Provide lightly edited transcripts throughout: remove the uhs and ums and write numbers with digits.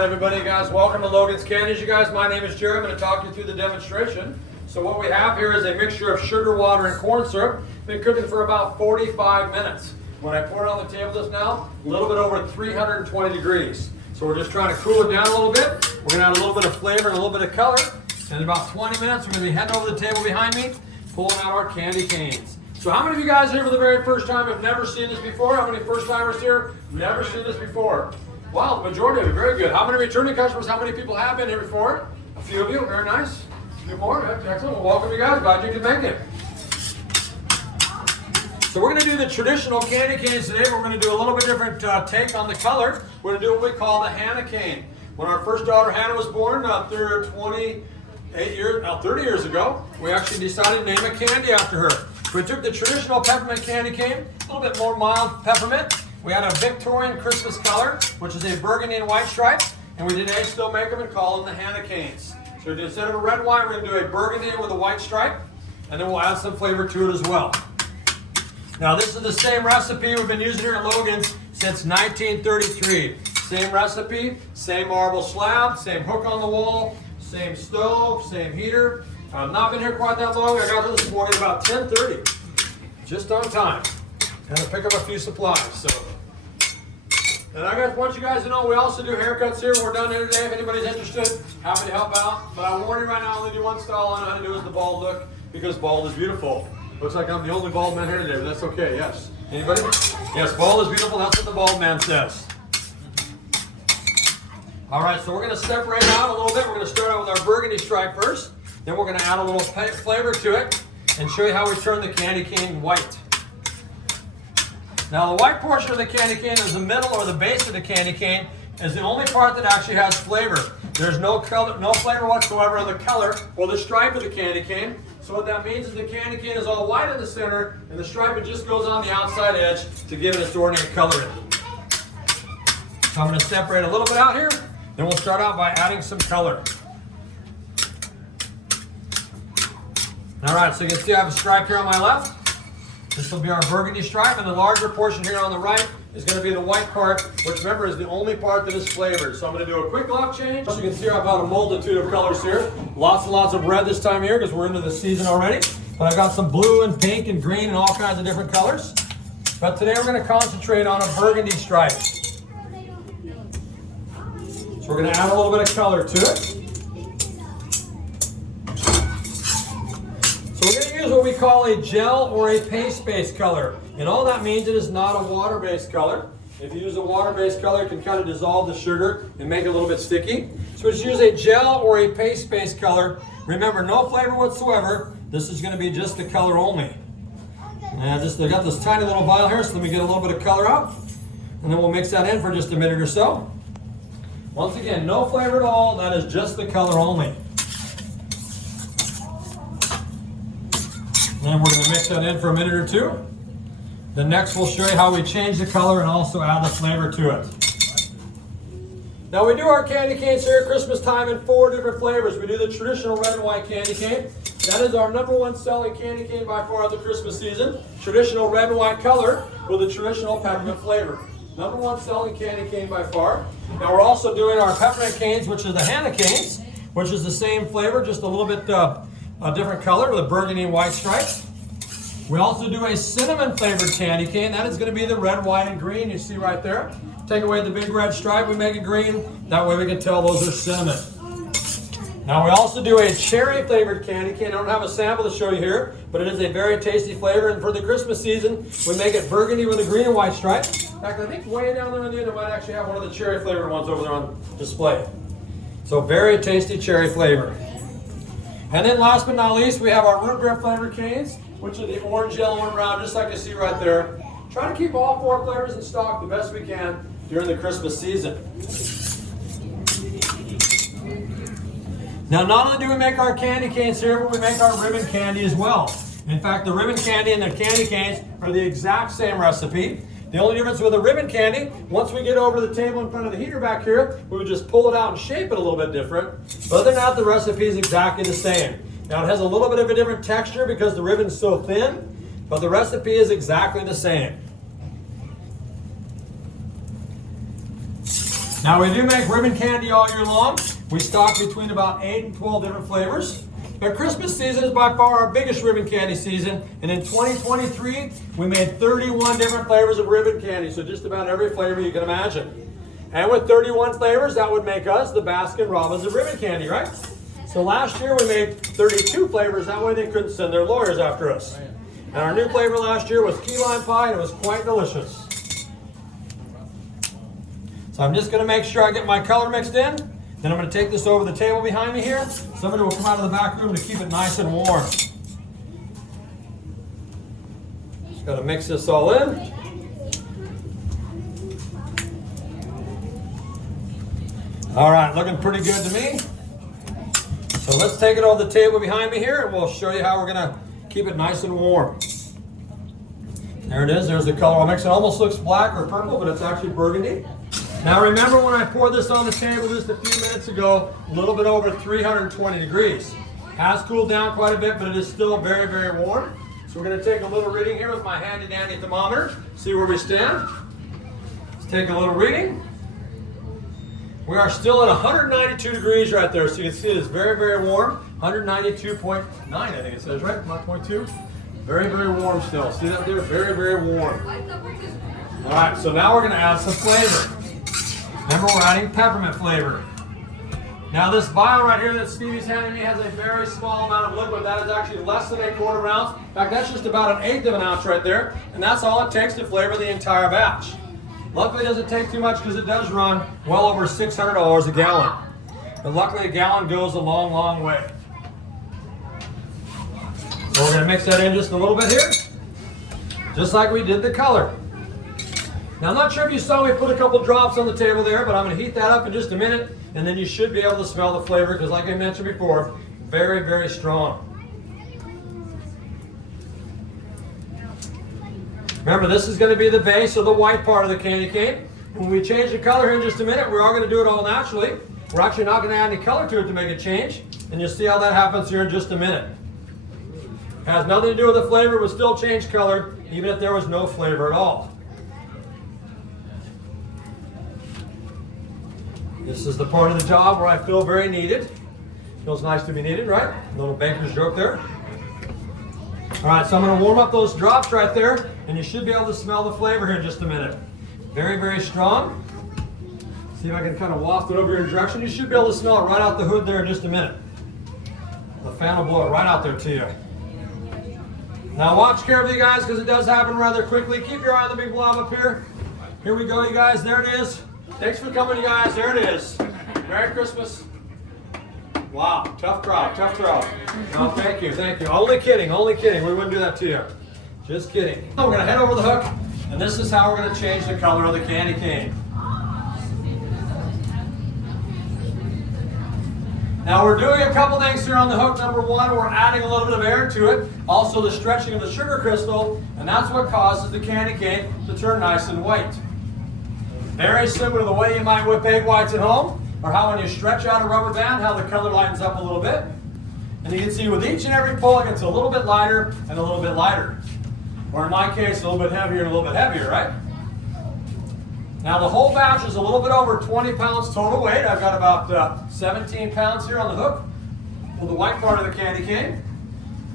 right, everybody, guys, welcome to Logan's Candies. You guys, my name is Jerry. I'm going to talk you through the demonstration. So what we have here is a mixture of sugar, water, and corn syrup. Been cooking for about 45 minutes. When I pour it on the table just now, a little bit over 320 degrees. So we're just trying to cool it down a little bit. We're going to add a little bit of flavor and a little bit of color. And in about 20 minutes, we're going to be heading over the table behind me, pulling out our candy canes. So how many of you guys here for the very first time have never seen this before? How many first timers here never seen this before? Wow, the majority of you, very good. How many returning customers, how many people have been here before? A few of you, very nice. A few more, excellent. Well, welcome you guys, glad you could make it. So we're going to do the traditional candy canes today. We're going to do a little bit different take on the color. We're going to do what we call the Hannah cane. When our first daughter Hannah was born, 30 years ago, we actually decided to name a candy after her. We took the traditional peppermint candy cane, a little bit more mild peppermint. We had a Victorian Christmas color, which is a burgundy and white stripe, and we today still make them and call them the Hannah Canes. So instead of a red wine, we're going to do a burgundy with a white stripe, and then we'll add some flavor to it as well. Now this is the same recipe we've been using here at Logan's since 1933. Same recipe, same marble slab, same hook on the wall, same stove, same heater. I've not been here quite that long. I got here this morning about 10:30, just on time. Had to pick up a few supplies. So, and I just want you guys to know we also do haircuts here. We're done here today. If anybody's interested, happy to help out. But I warn you right now, I only do one style I know how to do is the bald look, because bald is beautiful. Looks like I'm the only bald man here today, but that's okay. Yes. Anybody? Yes, bald is beautiful. That's what the bald man says. All right, so we're going to separate out a little bit. We're going to start out with our burgundy stripe first. Then we're going to add a little flavor to it and show you how we turn the candy cane white. Now the white portion of the candy cane is the middle or the base of the candy cane is the only part that actually has flavor. There's no color, no flavor whatsoever in the color or the stripe of the candy cane. So what that means is the candy cane is all white in the center and the stripe it just goes on the outside edge to give it its ordinary coloring. So I'm going to separate a little bit out here. Then we'll start out by adding some color. All right, so you can see I have a stripe here on my left. This will be our burgundy stripe, and the larger portion here on the right is going to be the white part, which remember is the only part that is flavored. So I'm going to do a quick lock change. So you can see I've got a multitude of colors here. Lots and lots of red this time of year because we're into the season already. But I've got some blue and pink and green and all kinds of different colors. But today we're going to concentrate on a burgundy stripe. So we're going to add a little bit of color to it. So we're going to use what we call a gel or a paste-based color. And all that means it is not a water-based color. If you use a water-based color, it can kind of dissolve the sugar and make it a little bit sticky. So just use a gel or a paste-based color. Remember, no flavor whatsoever. This is going to be just the color only. And I got this tiny little vial here, so let me get a little bit of color out. And then we'll mix that in for just a minute or so. Once again, no flavor at all. That is just the color only. And we're going to mix that in for a minute or two. Then next we'll show you how we change the color and also add the flavor to it. Now we do our candy canes here at Christmas time in 4 different flavors. We do the traditional red and white candy cane. That is our #1 selling candy cane by far of the Christmas season. Traditional red and white color with a traditional peppermint flavor. #1 selling candy cane by far. Now we're also doing our peppermint canes, which is the Hannah Canes, which is the same flavor, just a little bit a different color with a burgundy and white stripe. We also do a cinnamon flavored candy cane. That is going to be the red, white, and green you see right there. Take away the big red stripe, we make it green. That way we can tell those are cinnamon. Now we also do a cherry flavored candy cane. I don't have a sample to show you here, but it is a very tasty flavor. And for the Christmas season, we make it burgundy with a green and white stripe. In fact, I think way down there on the end, I might actually have one of the cherry flavored ones over there on display. So very tasty cherry flavor. And then last but not least, we have our root beer flavored canes, which are the orange, yellow, and brown, just like you see right there. Trying to keep all 4 flavors in stock the best we can during the Christmas season. Now, not only do we make our candy canes here, but we make our ribbon candy as well. In fact, the ribbon candy and the candy canes are the exact same recipe. The only difference with the ribbon candy, once we get over to the table in front of the heater back here, we would just pull it out and shape it a little bit different. But other than that, the recipe is exactly the same. Now it has a little bit of a different texture because the ribbon is so thin, but the recipe is exactly the same. Now we do make ribbon candy all year long. We stock between about 8 and 12 different flavors. But Christmas season is by far our biggest ribbon candy season. And in 2023, we made 31 different flavors of ribbon candy. So just about every flavor you can imagine. And with 31 flavors, that would make us the Baskin-Robbins of ribbon candy, right? So last year we made 32 flavors. That way they couldn't send their lawyers after us. And our new flavor last year was key lime pie, and it was quite delicious. So I'm just going to make sure I get my color mixed in. Then I'm going to take this over the table behind me here. Somebody will come out of the back room to keep it nice and warm. Just got to mix this all in. All right, looking pretty good to me. So let's take it over the table behind me here, and we'll show you how we're going to keep it nice and warm. There it is. There's the color I'll mix. It almost looks black or purple, but it's actually burgundy. Now remember when I poured this on the table just a few minutes ago, a little bit over 320 degrees. Has cooled down quite a bit, but it is still very, very warm. So we're going to take a little reading here with my handy dandy thermometer, see where we stand. Let's take a little reading. We are still at 192 degrees right there, so you can see it's very, very warm. 192.9, I think it says, right? 1.2. Very, very warm still. See that there? Very, very warm. All right, so now we're going to add some flavor. Remember, we're adding peppermint flavor. Now this vial right here that Stevie's handing me has a very small amount of liquid. That is actually less than a quarter ounce. In fact, that's just about an eighth of an ounce right there. And that's all it takes to flavor the entire batch. Luckily, it doesn't take too much because it does run well over $600 a gallon. But luckily, a gallon goes a long, long way. So we're going to mix that in just a little bit here, just like we did the color. Now, I'm not sure if you saw me put a couple drops on the table there, but I'm going to heat that up in just a minute, and then you should be able to smell the flavor because, like I mentioned before, very, very strong. Remember, this is going to be the base of the white part of the candy cane. When we change the color here in just a minute, we're all going to do it all naturally. We're actually not going to add any color to it to make a change, and you'll see how that happens here in just a minute. It has nothing to do with the flavor. It would still change color, even if there was no flavor at all. This is the part of the job where I feel very needed. Feels nice to be needed, right? A little baker's joke there. All right, so I'm going to warm up those drops right there, and you should be able to smell the flavor here in just a minute. Very, very strong. See if I can kind of waft it over your direction. You should be able to smell it right out the hood there in just a minute. The fan will blow it right out there to you. Now watch carefully, you guys, because it does happen rather quickly. Keep your eye on the big blob up here. Here we go, you guys. There it is. Thanks for coming, you guys. There it is. Merry Christmas. Wow, tough crowd, tough crowd. No, thank you, thank you. Only kidding, only kidding. We wouldn't do that to you. Just kidding. We're going to head over the hook, and this is how we're going to change the color of the candy cane. Now we're doing a couple things here on the hook. Number one, we're adding a little bit of air to it. Also the stretching of the sugar crystal, and that's what causes the candy cane to turn nice and white. Very similar to the way you might whip egg whites at home, or how when you stretch out a rubber band, how the color lightens up a little bit. And you can see with each and every pull, it gets a little bit lighter and a little bit lighter. Or in my case, a little bit heavier and a little bit heavier, right? Now the whole batch is a little bit over 20 pounds total weight. I've got about 17 pounds here on the hook for the white part of the candy cane.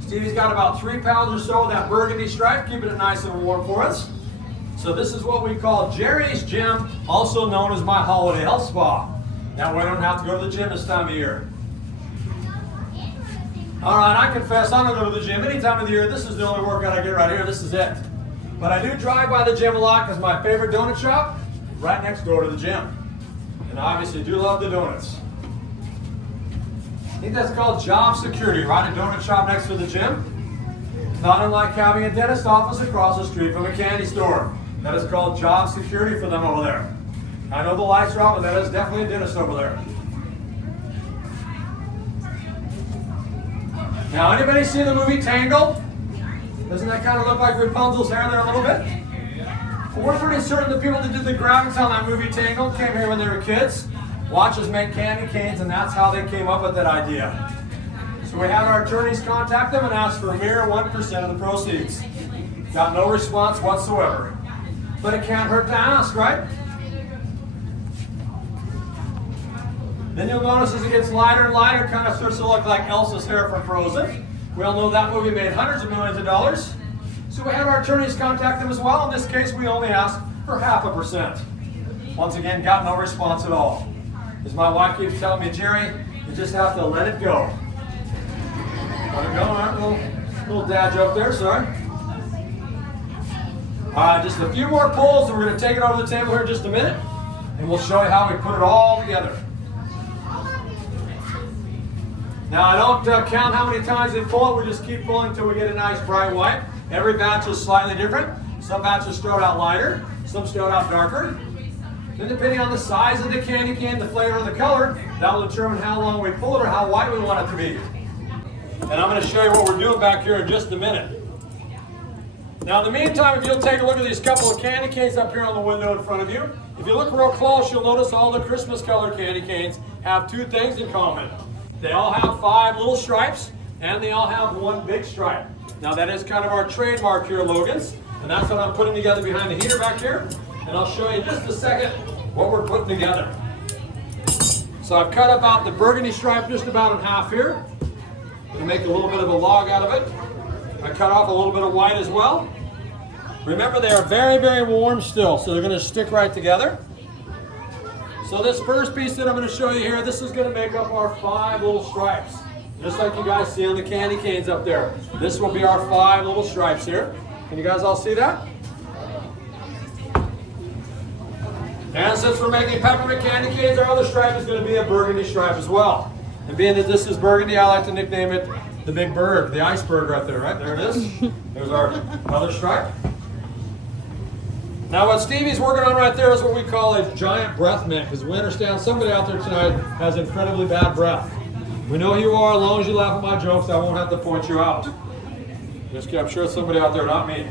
Stevie's got about 3 pounds or so of that burgundy stripe, keeping it nice and warm for us. So this is what we call Jerry's Gym, also known as my holiday health spa. That way I don't have to go to the gym this time of year. All right, I confess I don't go to the gym any time of the year. This is the only workout I get right here. This is it. But I do drive by the gym a lot because my favorite donut shop is right next door to the gym. And I obviously do love the donuts. I think that's called job security, right? A donut shop next to the gym. Not unlike having a dentist office across the street from a candy store. That is called job security for them over there. I know the lights are on, but that is definitely a dentist over there. Now, anybody see the movie Tangled? Doesn't that kind of look like Rapunzel's hair there a little bit? Well, we're pretty certain the people that did the graphics on that movie Tangled came here when they were kids, watched us make candy canes, and that's how they came up with that idea. So we had our attorneys contact them and ask for a mere 1% of the proceeds. Got no response whatsoever. But it can't hurt to ask, right? Then you'll notice as it gets lighter and lighter, it kind of starts to look like Elsa's hair from Frozen. We all know that movie made hundreds of millions of dollars. So we had our attorneys contact them as well. In this case, we only asked for 0.5%. Once again, got no response at all. As my wife keeps telling me, Jerry, you just have to let it go. Let it go, all right? Little dad joke there, sorry. Just a few more pulls, and we're going to take it over the table here in just a minute, and we'll show you how we put it all together. Now, I don't count how many times we pull it. We just keep pulling until we get a nice bright white. Every batch is slightly different. Some batches start out lighter, some start out darker. Then depending on the size of the candy cane, the flavor, and the color, that will determine how long we pull it or how white we want it to be. And I'm going to show you what we're doing back here in just a minute. Now, in the meantime, if you'll take a look at these couple of candy canes up here on the window in front of you, if you look real close, you'll notice all the Christmas colored candy canes have two things in common. They all have 5 little stripes, and they all have 1 big stripe. Now, that is kind of our trademark here, Logan's, and that's what I'm putting together behind the heater back here. And I'll show you in just a second what we're putting together. So I've cut about the burgundy stripe just about in half here. To make a little bit of a log out of it. I cut off a little bit of white as well. Remember, they are very, very warm still, so they're going to stick right together. So this first piece that I'm going to show you here, this is going to make up our 5 little stripes. Just like you guys see on the candy canes up there. This will be our 5 little stripes here. Can you guys all see that? And since we're making peppermint candy canes, our other stripe is going to be a burgundy stripe as well. And being that this is burgundy, I like to nickname it the big bird, the iceberg right there, right? There it is. There's our other stripe. Now what Stevie's working on right there is what we call a giant breath mint, because we understand somebody out there tonight has incredibly bad breath. We know who you are. As long as you laugh at my jokes, I won't have to point you out. Just kidding. I'm sure it's somebody out there, not me.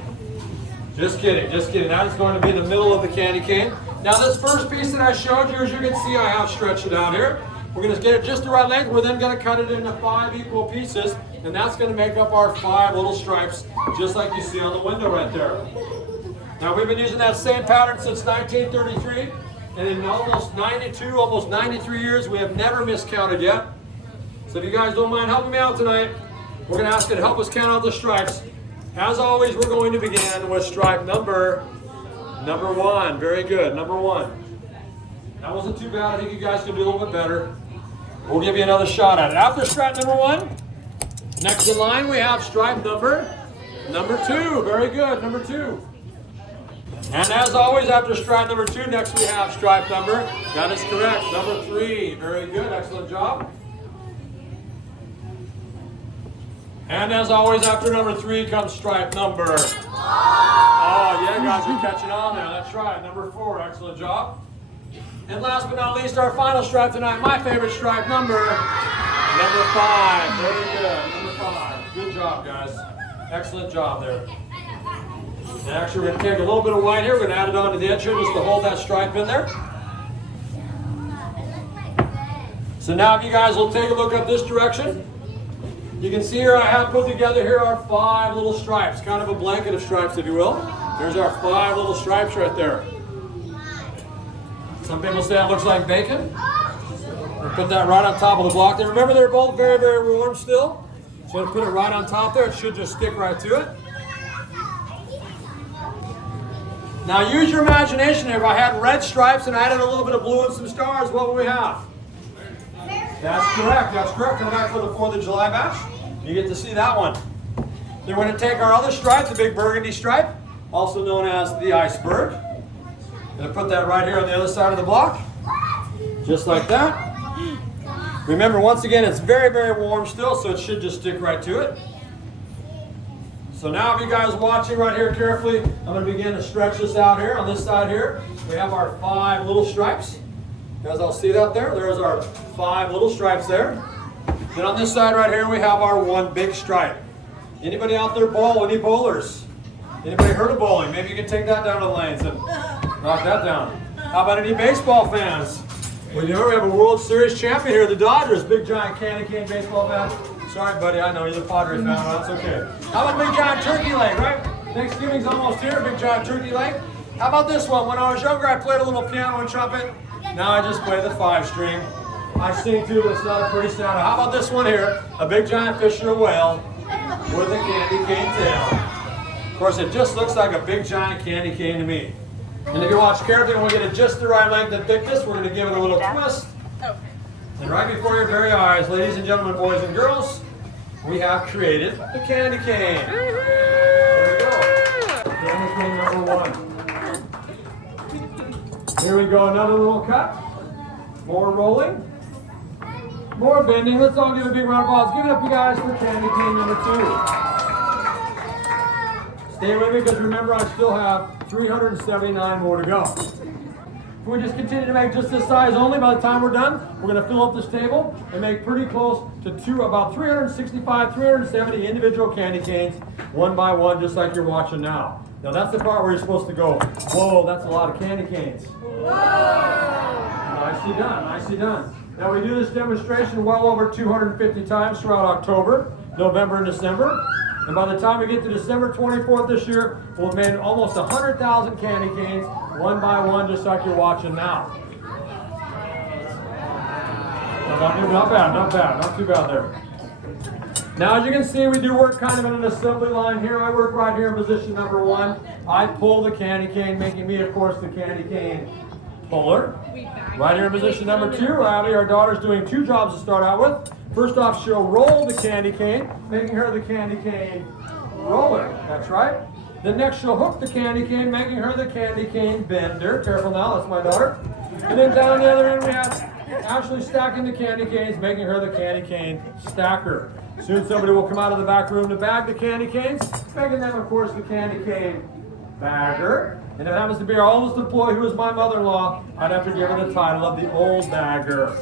Just kidding, just kidding. That is going to be the middle of the candy cane. Now this first piece that I showed you, as you can see, I have stretched it out here. We're going to get it just the right length. We're then going to cut it into 5 equal pieces, and that's going to make up our 5 little stripes, just like you see on the window right there. Now we've been using that same pattern since 1933, and in almost 92, almost 93 years, we have never miscounted yet. So if you guys don't mind helping me out tonight, we're going to ask you to help us count out the stripes. As always, we're going to begin with stripe number 1. Very good, number 1. That wasn't too bad. I think you guys can do a little bit better. We'll give you another shot at it. After stripe number 1, next in line we have stripe number 2. Very good, number 2. And as always, after stripe number 2, next we have stripe number, that is correct, number 3. Very good, excellent job. And as always, after number 3 comes stripe number. Oh yeah, guys, you're catching on there. That's right, number 4. Excellent job. And last but not least, our final stripe tonight, my favorite stripe, number 5. Very good, number 5. Good job, guys. Excellent job there. And actually, we're going to take a little bit of white here. We're going to add it onto the edge here just to hold that stripe in there. So now if you guys will take a look up this direction, you can see here I have put together here our 5 little stripes, kind of a blanket of stripes, if you will. There's our 5 little stripes right there. Some people say it looks like bacon. We'll put that right on top of the block there. Remember, they're both very, very warm still. So to put it right on top there, it should just stick right to it. Now use your imagination here. If I had red stripes and I added a little bit of blue and some stars, what would we have? That's correct, that's correct. Come back for the 4th of July batch. You get to see that one. Then we're going to take our other stripe, the big burgundy stripe, also known as the iceberg. Going to put that right here on the other side of the block, just like that. Remember, once again, it's very, very warm still, so it should just stick right to it. So now if you guys are watching right here carefully, I'm going to begin to stretch this out here. On this side here, we have our 5 little stripes. You guys all see that there? There's our 5 little stripes there. Then on this side right here, we have our 1 big stripe. Anybody out there bowl? Any bowlers? Anybody heard of bowling? Maybe you can take that down to the lanes and knock that down. How about any baseball fans? We do. We have a World Series champion here, the Dodgers. Big giant candy cane baseball fan. Sorry, buddy, I know you're the Padres fan. No, that's okay. How about big giant turkey leg, right? Thanksgiving's almost here, big giant turkey leg. How about this one? When I was younger, I played a little piano and trumpet. Now I just play the 5-string. I sing too, but it's not a pretty sound. How about this one here? A big giant fish or a whale with a candy cane tail. Of course, it just looks like a big giant candy cane to me. And if you watch carefully, when we get it just the right length and thickness, we're going to give it a little twist. And right before your very eyes, ladies and gentlemen, boys and girls, we have created the candy cane. There we go. Candy cane number 1. Here we go, another little cut. More rolling. More bending. Let's all give a big round of applause. Give it up, you guys, for candy cane number 2. Stay with me because remember, I still have 379 more to go. If we just continue to make just this size only, by the time we're done, we're going to fill up this table and make pretty close to about 365, 370 individual candy canes, one by one, just like you're watching now. Now that's the part where you're supposed to go, whoa, that's a lot of candy canes. Whoa! Nicely done, nicely done. Now we do this demonstration well over 250 times throughout October, November, and December. And by the time we get to December 24th this year, we'll have made almost 100,000 candy canes, one by one, just like you're watching now. Not bad, not too bad there. Now, as you can see, we do work kind of in an assembly line here. I work right here in position number 1. I pull the candy cane, making me, of course, the candy cane puller. Right here in position number 2, Abby, our daughter's doing 2 jobs to start out with. First off, she'll roll the candy cane, making her the candy cane roller. That's right. Then next, she'll hook the candy cane, making her the candy cane bender. Careful now, that's my daughter. And then down the other end, we have Ashley stacking the candy canes, making her the candy cane stacker. Soon somebody will come out of the back room to bag the candy canes, making them, of course, the candy cane bagger. And if it happens to be our oldest employee, who is my mother-in-law, I'd have to give her the title of the old bagger.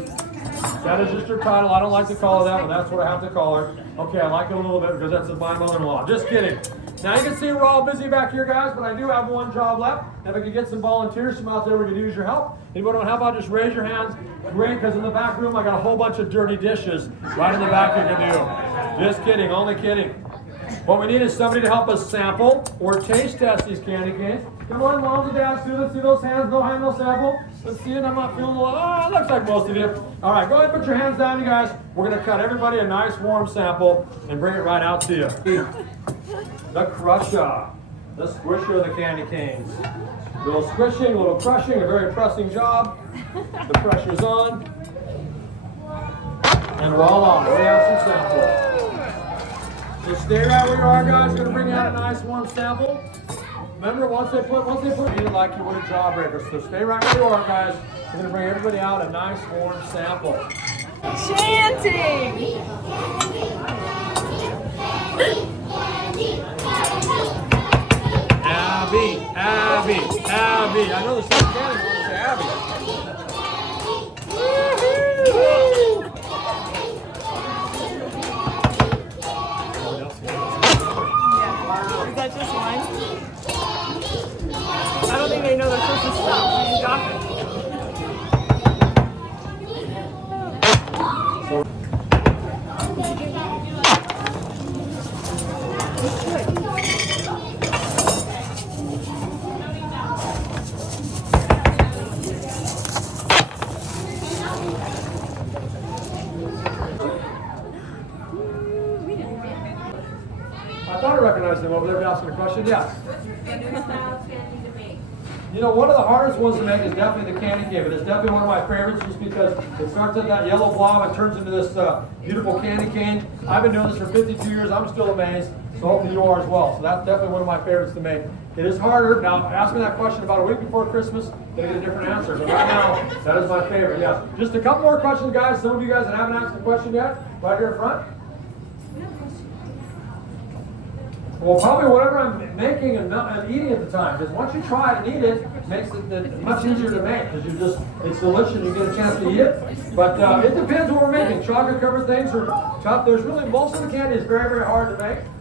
That is just her title. I don't like to call her that, but that's what I have to call her. Okay, I like it a little bit because that's my mother-in-law. Just kidding. Now you can see we're all busy back here, guys, but I do have 1 job left. If I could get some volunteers from out there, we could use your help. Anybody want to help out? Just raise your hands. Great, because in the back room I got a whole bunch of dirty dishes right in the back you can do. Just kidding, only kidding. What we need is somebody to help us sample or taste test these candy canes. Come on, moms and dads, let's see those hands. No hand, no sample. Let's see it. I'm not feeling a lot. Oh, it looks like most of you. All right, go ahead and put your hands down, you guys. We're going to cut everybody a nice warm sample and bring it right out to you. The crusher, the squisher of the candy canes. A little squishing, a little crushing, a very pressing job. The pressure's on. And voila, we have some samples. So stay right where you are, guys. Going to bring out a nice warm sample. Remember, once they put it like you would a jawbreaker. So stay right where you are, guys. We're going to bring everybody out a nice warm sample. Chanting! Abby. I know there's some candy ones to Abby. Is that just wine? I don't think they know they're supposed to stop. You got it. I thought I recognized them over there asking a question. Yes. What's your favorite style of candy to make? You know, one of the hardest ones to make is definitely the candy cane, but it's definitely one of my favorites just because it starts at that yellow blob and turns into this beautiful candy cane. I've been doing this for 52 years. I'm still amazed. So hopefully you are as well. So that's definitely one of my favorites to make. It is harder. Now, ask me that question about a week before Christmas, you'll get a different answer. But right now, that is my favorite. Yes. Just a couple more questions, guys. Some of you guys that haven't asked a question yet, right here in front. Well, probably whatever I'm making and eating at the time. Because once you try it and eat it, it makes it much easier to make. Because it's delicious. You get a chance to eat it. But it depends what we're making. Chocolate covered things are tough. There's really, most of the candy is very, very hard to make.